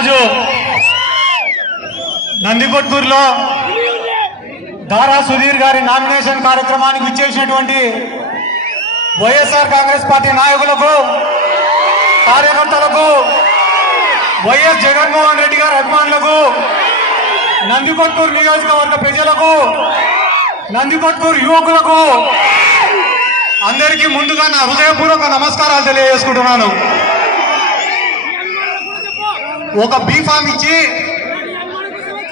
ఈరోజు నందికొట్కూరులో దారా సుధీర్ గారి నామినేషన్ కార్యక్రమానికి ఇచ్చేసినటువంటి వైఎస్ఆర్ కాంగ్రెస్ పార్టీ నాయకులకు కార్యకర్తలకు వైఎస్ జగన్మోహన్ రెడ్డి గారి అభిమానులకు నందికొట్కూరు నియోజకవర్గ ప్రజలకు నందికొట్కూరు యువకులకు అందరికీ ముందుగా నా హృదయపూర్వక నమస్కారాలు తెలియజేసుకుంటున్నాను. ఒక బీఫామ్ ఇచ్చి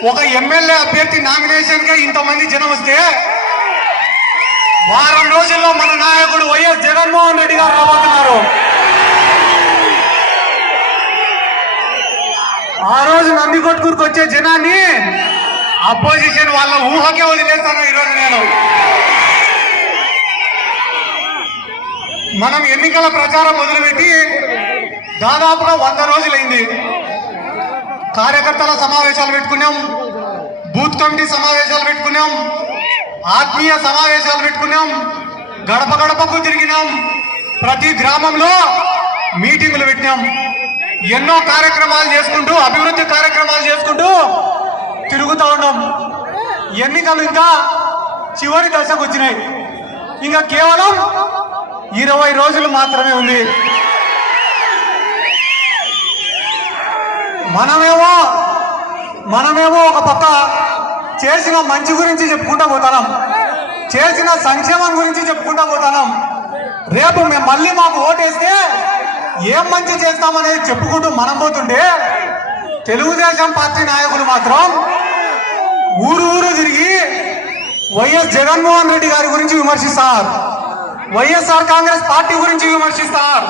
ఒక ఎమ్మెల్యే అభ్యర్థి నామినేషన్గా ఇంతమంది జనం వస్తే వారం రోజుల్లో మన నాయకుడు వైఎస్ జగన్మోహన్ రెడ్డి గారు రాబోతున్నారు. ఆ రోజు నందికొట్కూరుకు వచ్చే జనాన్ని అపోజిషన్ వాళ్ళ ఊహకే వదిలేస్తాను ఈరోజు నేను. మనం ఎన్నికల ప్రచారం మొదలుపెట్టి దాదాపుగా వంద రోజులైంది. కార్యకర్తల సమావేశాలు పెట్టుకున్నాం బూత్ కమిటీ సమావేశాలు పెట్టుకున్నాం ఆత్మీయ సమావేశాలు పెట్టుకున్నాం గడప గడపకు తిరిగినాం. ప్రతి గ్రామంలో మీటింగులు పెట్టినాం. ఎన్నో కార్యక్రమాలు చేసుకుంటూ అభివృద్ధి కార్యక్రమాలు చేసుకుంటూ తిరుగుతూ ఉన్నాం. ఎన్నికలు ఇంకా చివరి దశకు వచ్చినాయి. ఇంకా కేవలం ఇరవై రోజులు మాత్రమే ఉంది. మనమేమో మనమేమో ఒక పక్క చేసిన మంచి గురించి చెప్పుకుంటా పోతాం చేసిన సంక్షేమం గురించి చెప్పుకుంటా పోతాం రేపు మేము మళ్ళీ మాకు ఓటేస్తే ఏం మంచి చేస్తామనేది చెప్పుకుంటూ మనం పోతుంటే తెలుగుదేశం పార్టీ నాయకులు మాత్రం ఊరు ఊరు తిరిగి వైఎస్ జగన్మోహన్ రెడ్డి గారి గురించి విమర్శిస్తారు. వైఎస్ఆర్ కాంగ్రెస్ పార్టీ గురించి విమర్శిస్తారు.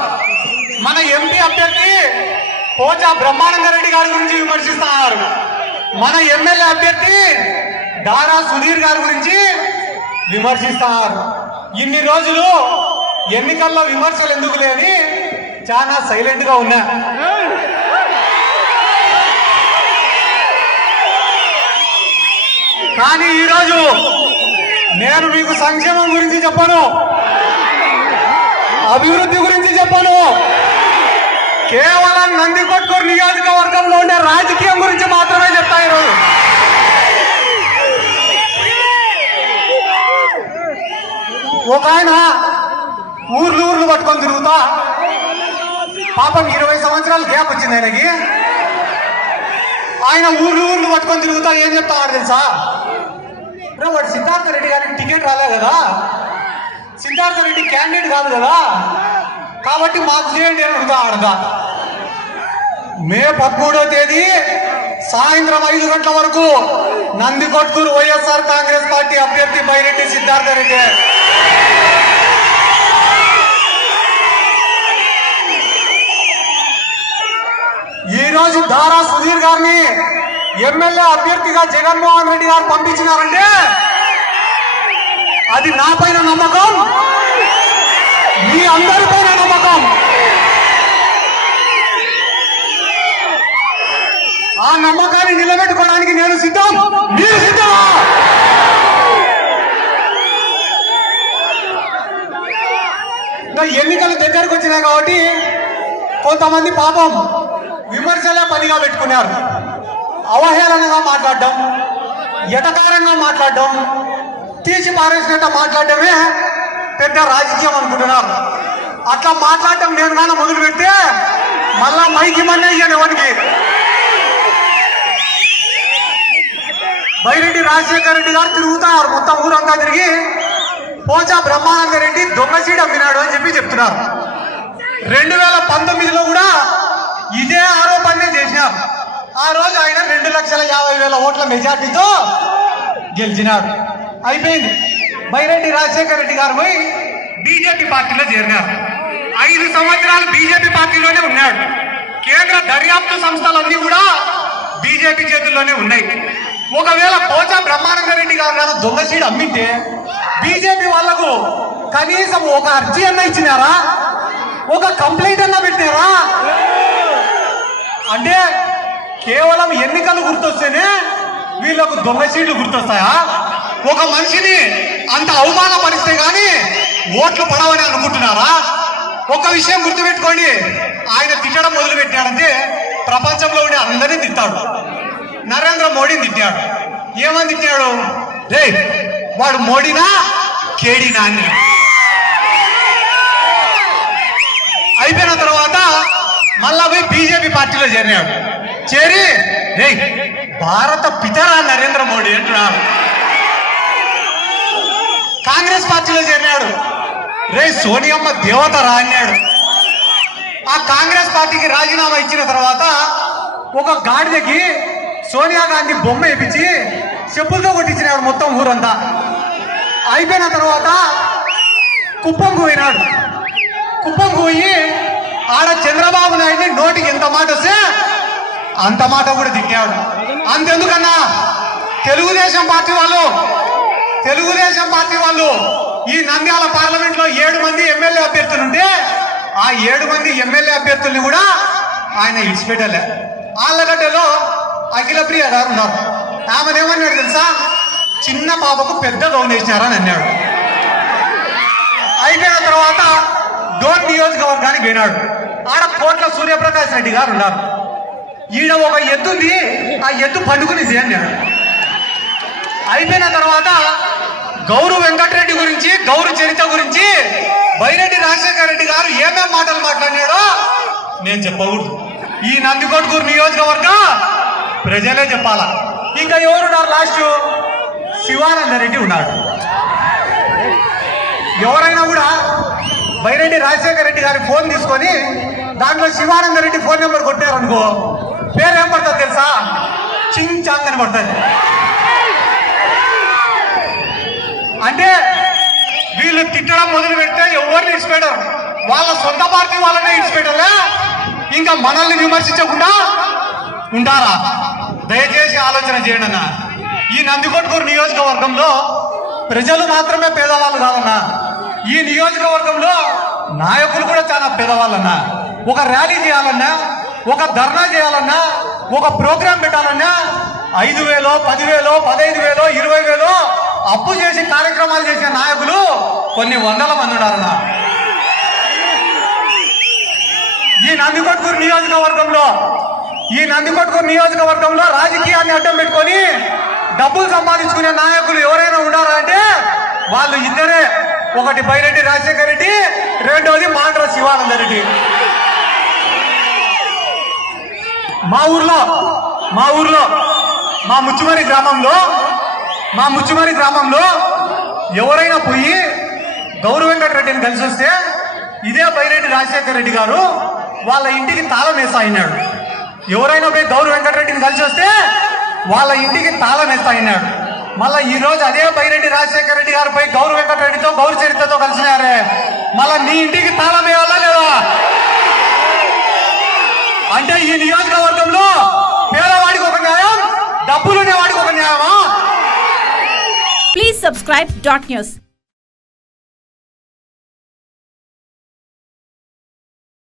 మన ఎంపీ అభ్యర్థి పోచా బ్రహ్మానందరెడ్డి గారి గురించి విమర్శిస్తున్నారు. మన ఎమ్మెల్యే అభ్యర్థి దారా సుధీర్ గారి గురించి విమర్శిస్తున్నారు ఇన్ని రోజులు ఎన్నికల్లో విమర్శలు ఎందుకు లేని చాలా సైలెంట్గా ఉన్నా. కానీ ఈరోజు నేను మీకు సంక్షేమం గురించి చెప్పను. అభివృద్ధి గురించి చెప్పను. కేవలం నందికొట్కూరు నియోజకవర్గంలో ఉండే రాజకీయం గురించి మాత్రమే చెప్తా ఈరోజు. ఒక ఆయన ఊర్లు ఊర్లు పట్టుకొని తిరుగుతా. పాపం ఇరవై సంవత్సరాలు గ్యాప్ వచ్చింది ఆయనకి. ఆయన ఊర్లు ఊర్లు పట్టుకొని తిరుగుతా ఏం చెప్తాడు తెలుసా? రే వాడు సిద్ధార్థ రెడ్డి గారికి టికెట్ రాలే కదా. సిద్ధార్థ రెడ్డి క్యాండిడేట్ కాదు కదా. కాబట్టి మాకు చేయండి అని అడుగుతా మే పదమూడో తేదీ సాయంత్రం ఐదు గంటల వరకు నందికొట్కూరు వైఎస్ఆర్ కాంగ్రెస్ పార్టీ అభ్యర్థి బైరెడ్డి సిద్ధార్థ రెడ్డి. ఈరోజు దారా సుధీర్ గారిని ఎమ్మెల్యే అభ్యర్థిగా జగన్మోహన్ రెడ్డి గారు పంపించినారంటే అది నా పైన నమ్మకం. మీ అందరిపైన నమ్మకం. ఆ నమ్మకాన్ని నిలబెట్టుకోవడానికి నేను సిద్ధం. మీరు సిద్ధమా? ఎన్నికలు దగ్గరకు వచ్చినాయి కాబట్టి కొంతమంది పాపం విమర్శలే పనిగా పెట్టుకున్నారు. అవహేళనగా మాట్లాడడం ఎటకారంగా మాట్లాడడం తీసి పారేసినట్టు మాట్లాడటమే పెద్ద రాజకీయం అనుకుంటున్నారు అట్లా మాట్లాడటం నేను కానీ మొదలు పెడితే మళ్ళా మైకి మన్నే ఇయ్యను ఎవరికి. బైరెడ్డి రాజశేఖర రెడ్డి గారు తిరుగుతున్నారు మొత్తం ఊరంతా తిరిగి. పోచా బ్రహ్మానంద రెడ్డి దొంగ సీట్ అమ్మినాడు అని చెప్పి చెప్తున్నారు. రెండు వేల పంతొమ్మిదిలో కూడా ఇదే ఆరోపణనే చేసినారు. ఆ రోజు ఆయన రెండు లక్షల యాభై వేల ఓట్ల మెజార్టీతో గెలిచినారు. అయిపోయింది. బైరెడ్డి రాజశేఖర రెడ్డి గారు పోయి బీజేపీ పార్టీలో చేరినారు. ఐదు సంవత్సరాలు బీజేపీ పార్టీలోనే ఉన్నాడు. కేంద్ర దర్యాప్తు సంస్థలన్నీ కూడా బీజేపీ చేతుల్లోనే ఉన్నాయి. ఒకవేళ పోచా బ్రహ్మానంద రెడ్డి గారు గారు దొంగ సీడ్ అమ్మితే బీజేపీ వాళ్ళకు కనీసం ఒక అర్జీ అన్న ఇచ్చినారా? ఒక కంప్లైంట్ అన్న పెట్టినారా? అంటే కేవలం ఎన్నికలు గుర్తొస్తేనే వీళ్ళకు దొంగ సీట్లు గుర్తొస్తాయా? ఒక మనిషిని అంత అవమానపరిస్తే గాని ఓట్లు పడవని అనుకుంటున్నారా? ఒక విషయం గుర్తుపెట్టుకోండి. ఆయన తిట్టడం మొదలుపెట్టాడంటే ప్రపంచంలో ఉండే అందరినీ తిట్టాడు. నరేంద్ర మోడీని తిట్టాడు. ఏమని తిట్టాడు? రే వాడు మోడీనా? కేడీనా అని. అయిపోయిన తర్వాత మళ్ళా పోయి బీజేపీ పార్టీలో చేరినాడు. చేరి రే భారత పితరా నరేంద్ర మోడీ అంటున్నాడు. కాంగ్రెస్ పార్టీలో చేరినాడు. రే సోనియమ్మ దేవత రా అన్నాడు. ఆ కాంగ్రెస్ పార్టీకి రాజీనామా ఇచ్చిన తర్వాత ఒక గాడిదకి సోనియా గాంధీ బొమ్మ వేపించి చెప్పులతో కొట్టించినాడు మొత్తం ఊరంతా. అయిపోయిన తర్వాత కుప్పం పోయినాడు కుప్పం పోయి ఆడ చంద్రబాబు నాయుడిని నోటికి ఎంత మాట వస్తే అంత మాట కూడా తిట్టాడు. అంతెందుకన్నా? తెలుగుదేశం పార్టీ వాళ్ళు తెలుగుదేశం పార్టీ వాళ్ళు ఈ నంద్యాల పార్లమెంట్లో ఏడు మంది ఎమ్మెల్యే అభ్యర్థులు ఉంటే ఆ ఏడు మంది ఎమ్మెల్యే అభ్యర్థుల్ని కూడా ఆయన ఇచ్చిపెట్టలే. ఆళ్ళగడ్డలో అఖిలప్రియ గారు ఉన్నారు. ఆమెనేమన్నాడు తెలుసా? చిన్న పాపకు పెద్ద గౌన్ వేసినారని అన్నాడు. అయిపోయిన తర్వాత డోన్ నియోజకవర్గానికి పోయినాడు. ఆడ కోట్ల సూర్యప్రకాష్ రెడ్డి గారు ఉన్నారు. ఈడ ఒక ఎద్దుంది ఆ ఎద్దు పండుకునిది అన్నాడు. అయిపోయిన తర్వాత గౌరు వెంకటరెడ్డి గురించి గౌరు చరిత గురించి బైరెడ్డి రాజశేఖర రెడ్డి గారు ఏమేం మాటలు మాట్లాడినాడో నేను చెప్పకూడదు. ఈ నందికొట్కూరు నియోజకవర్గం ప్రజలే చెప్పాల? ఇంకా ఎవరున్నారు లాస్ట్? శివానంద రెడ్డి ఉన్నాడు. ఎవరైనా కూడా బైరెడ్డి రాజశేఖర రెడ్డి గారి ఫోన్ తీసుకొని దాంట్లో శివానంద రెడ్డి ఫోన్ నెంబర్ కొట్టారనుకో పేరు ఏం పడుతుంది తెలుసా? చింగ్ చాంగ్ అని పడుతుంది. అంటే వీళ్ళు తిట్టడం మొదలు పెడితే ఎవరిని ఇచ్చిపెట్టరు వాళ్ళ సొంత పార్టీ వాళ్ళనే ఇచ్చిపెట్టలే ఇంకా మనల్ని విమర్శించకుండా ఉంటారా దయచేసి ఆలోచన చేయండి అన్న. ఈ నందికొట్కూరు నియోజకవర్గంలో ప్రజలు మాత్రమే పేదవాళ్ళు కాదన్నా ఈ నియోజకవర్గంలో నాయకులు కూడా చాలా పేదవాళ్ళన్నా ఒక ర్యాలీ చేయాలన్నా ఒక ధర్నా చేయాలన్నా ఒక ప్రోగ్రాం పెట్టాలన్నా ఐదు వేలో పదివేలో పదహైదు వేలో ఇరవై వేలో అప్పు చేసి కార్యక్రమాలు చేసే నాయకులు కొన్ని వందల మంది ఉన్నారన్నా. ఈ నందికొట్కూరు నియోజకవర్గంలో ఈ నందికొట్కూరు నియోజకవర్గంలో రాజకీయాన్ని అడ్డం పెట్టుకొని డబ్బులు సంపాదించుకునే నాయకులు ఎవరైనా ఉన్నారా అంటే వాళ్ళు ఇద్దరే. ఒకటి బైరెడ్డి రాజశేఖర రెడ్డి రెండోది మాండ్ర శివానంద రెడ్డి. మా ఊర్లో మా ఊర్లో మా ముచ్చుమని గ్రామంలో మా ముచ్చుమారి గ్రామంలో ఎవరైనా పోయి గౌరవ వెంకటరెడ్డిని కలిసి వస్తే ఇదే బైరెడ్డి రాజశేఖర రెడ్డి గారు వాళ్ళ ఇంటికి తాళం వేస్తాయన్నాడు ఎవరైనా పోయి గౌరవ వెంకటరెడ్డిని కలిసి వస్తే వాళ్ళ ఇంటికి తాళం వేస్తాయన్నాడు మళ్ళీ మళ్ళా ఈ రోజు అదే బైరెడ్డి రాజశేఖర రెడ్డి గారు పోయి గౌరవ వెంకటరెడ్డితో గౌరవ చరిత్రతో కలిసినారే. మళ్ళా నీ ఇంటికి తాళం వేయాలా లేదా? అంటే ఈ నియోజకవర్గంలో Please subscribe dot news.